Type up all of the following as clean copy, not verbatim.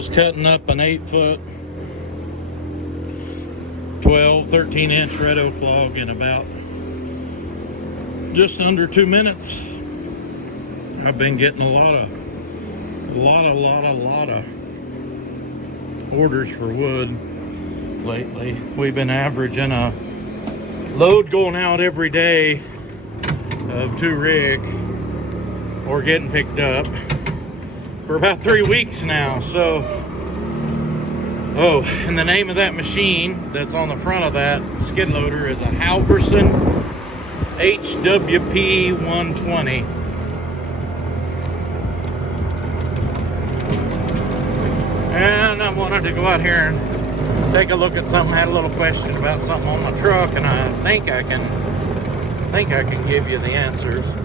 was cutting up an 8-foot, 12, 13-inch red oak log in about just under 2 minutes. I've been getting a lot of orders for wood lately. We've been averaging a load going out every day of 2 rig or getting picked up for about 3 weeks now. So, oh, and the name of that machine that's on the front of that skid loader is a Halverson HWP 120. And I wanted to go out here and take a look at something. I had a little question about something on my truck, and I think I can give you the answers.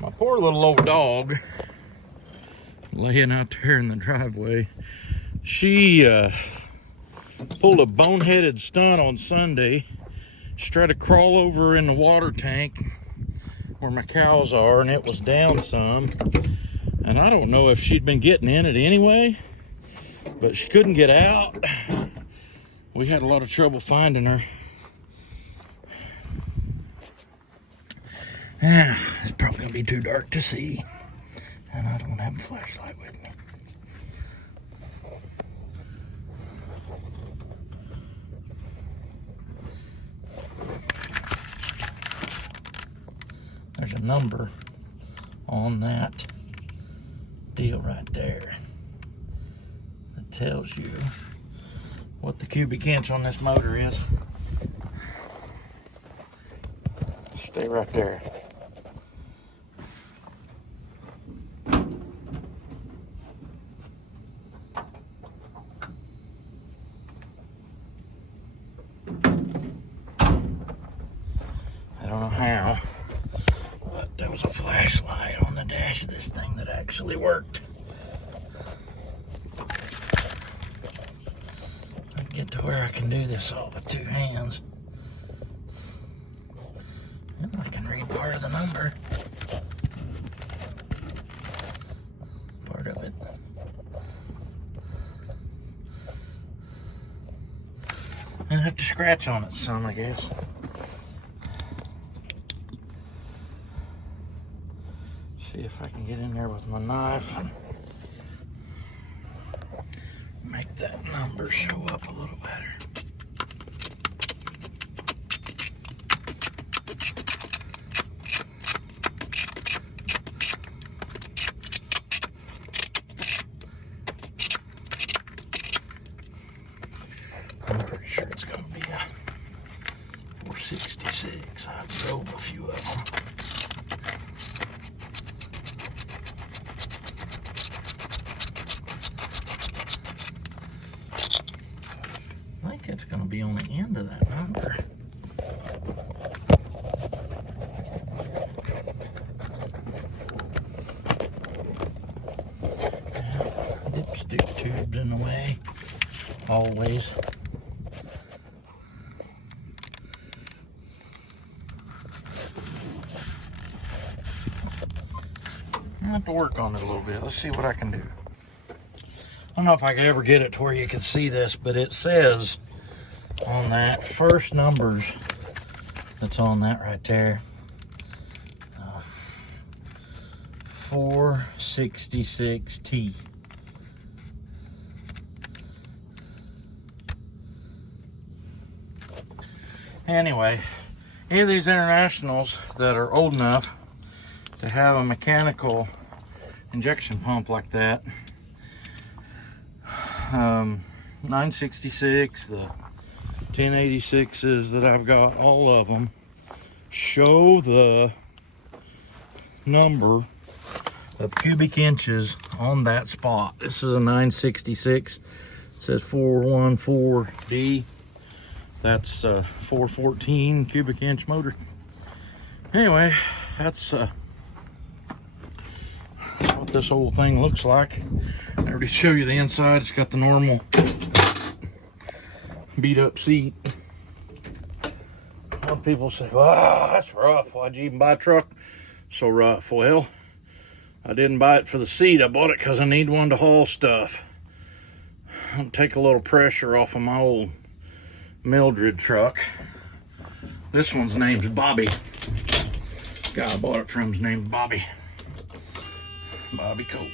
My poor little old dog laying out there in the driveway. She pulled a boneheaded stunt on Sunday. She tried to crawl over in the water tank where my cows are, and it was down some. And I don't know if she'd been getting in it anyway, but she couldn't get out. We had a lot of trouble finding her. It's probably gonna be too dark to see, and I don't have a flashlight with me. There's a number on that deal right there that tells you what the cubic inch on this motor is. Stay right there. I don't know how, but there was a flashlight on the dash of this thing that actually worked. I can get to where I can do this all with 2 hands. And I can read part of the number. Part of it. And I have to scratch on it some, I guess. See if I can get in there with my knife and make that number show up a little better. I'm pretty sure it's going to be a 466. I drove a few of them. I think it's going to be on the end of that number. Dipstick tubed in the way, always. I have to work on it a little bit. Let's see what I can do. I don't know if I can ever get it to where you can see this, but it says on that first numbers that's on that right there, 466T. Anyway, any of these internationals that are old enough to have a mechanical injection pump like that, 966, the 1086s that I've got, all of them show the number of cubic inches on that spot. This is a 966. It says 414D. That's 414 cubic inch motor. Anyway, that's what this whole thing looks like. I already show you the inside. It's got the normal beat up seat. Some people say, wow, that's rough. Why'd you even buy a truck so rough? Well, I didn't buy it for the seat. I bought it because I need one to haul stuff. I'll take a little pressure off of my old Mildred truck. This one's named Bobby. The guy I bought it from is named Bobby. Bobby Cole.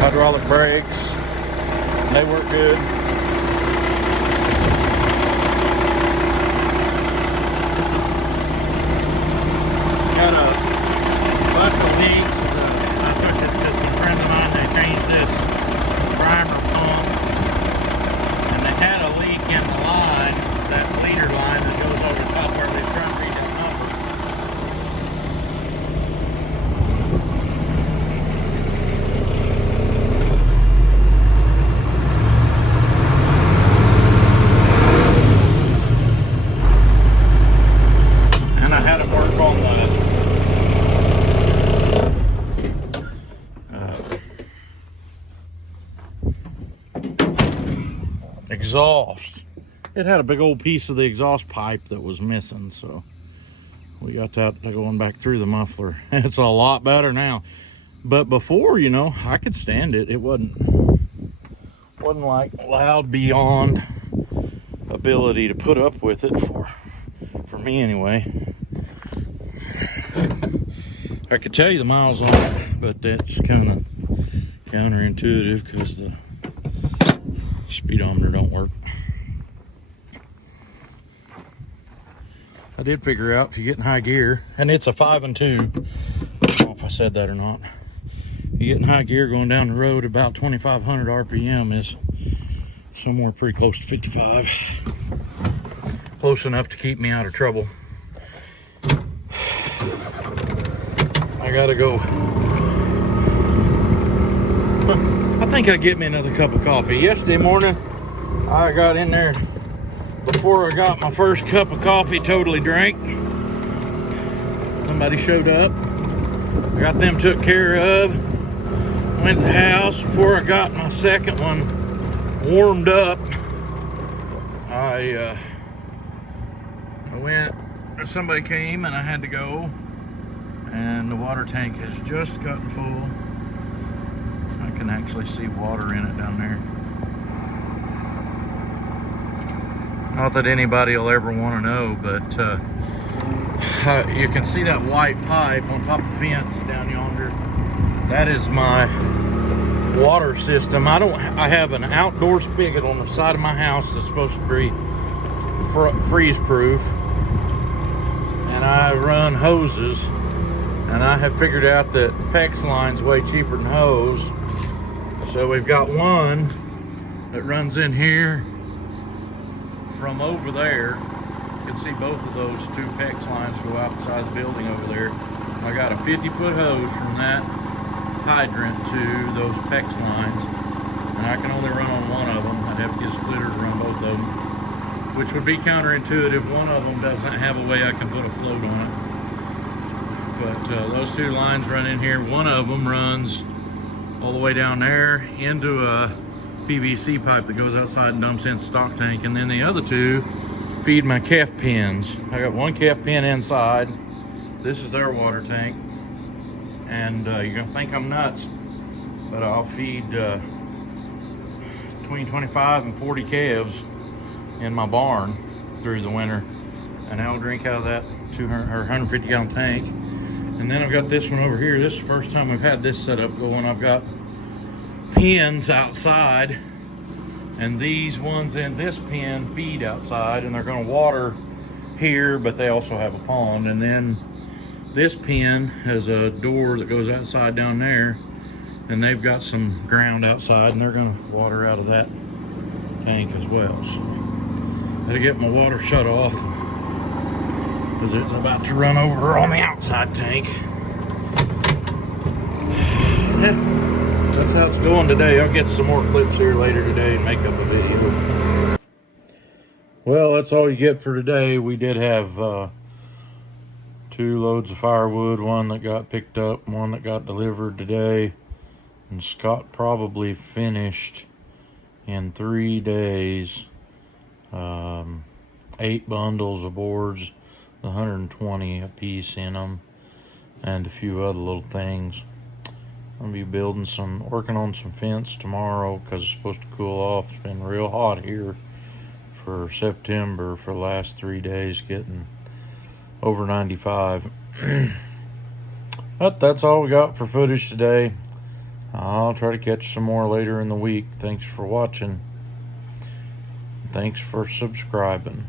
Hydraulic brakes, they work good. Got a bunch of leaks. I took it to some friends of mine. They changed this primer pump, and they had a leak in the line, that leader line that goes over the top where they try to read that number. And I had them work on the exhaust. It had a big old piece of the exhaust pipe that was missing, so we got that going back through the muffler. It's a lot better now, but before, you know, I could stand it. It wasn't like loud beyond ability to put up with it for me anyway. I could tell you the miles on it, but that's kind of counterintuitive because the speedometer don't work. I did figure out if you get in high gear, and it's a 5 and 2. I don't know if I said that or not. You get in high gear going down the road, about 2,500 RPM is somewhere pretty close to 55. Close enough to keep me out of trouble. I gotta go. I think I'd get me another cup of coffee. Yesterday morning, I got in there before I got my first cup of coffee totally drank. Somebody showed up. I got them took care of. Went to the house. Before I got my second one warmed up, I went, somebody came and I had to go. And the water tank has just gotten full. I can actually see water in it down there. Not that anybody will ever want to know, but you can see that white pipe on top of the fence down yonder. That is my water system. I have an outdoor spigot on the side of my house that's supposed to be freeze proof, and I run hoses. And I have figured out that PEX line's way cheaper than hose. So we've got one that runs in here from over there. You can see both of those two PEX lines go outside the building over there. I got a 50-foot hose from that hydrant to those PEX lines. And I can only run on one of them. I'd have to get a splitter to run both of them, which would be counterintuitive. One of them doesn't have a way I can put a float on it. But those two lines run in here. One of them runs all the way down there into a PVC pipe that goes outside and dumps in the stock tank. And then the other two feed my calf pens. I got one calf pen inside. This is their water tank. And you're gonna think I'm nuts, but I'll feed between 25 and 40 calves in my barn through the winter. And I'll drink out of that 200 or 150 gallon tank. And then I've got this one over here. This is the first time I've had this set up going. I've got pens outside, and these ones in this pen feed outside, and they're going to water here, but they also have a pond. And then this pen has a door that goes outside down there, and they've got some ground outside, and they're going to water out of that tank as well. So I had to get my water shut off because it's about to run over on the outside tank. Yeah, that's how it's going today. I'll get some more clips here later today and make up a video. Well, that's all you get for today. We did have 2 loads of firewood, one that got picked up, one that got delivered today. And Scott probably finished in 3 days 8 bundles of boards, 120 a piece in them, and a few other little things. I'm gonna be working on some fence tomorrow because it's supposed to cool off. It's been real hot here for September for the last 3 days, getting over 95. But that's all we got for footage today. I'll try to catch some more later in the week. Thanks for watching. Thanks for subscribing.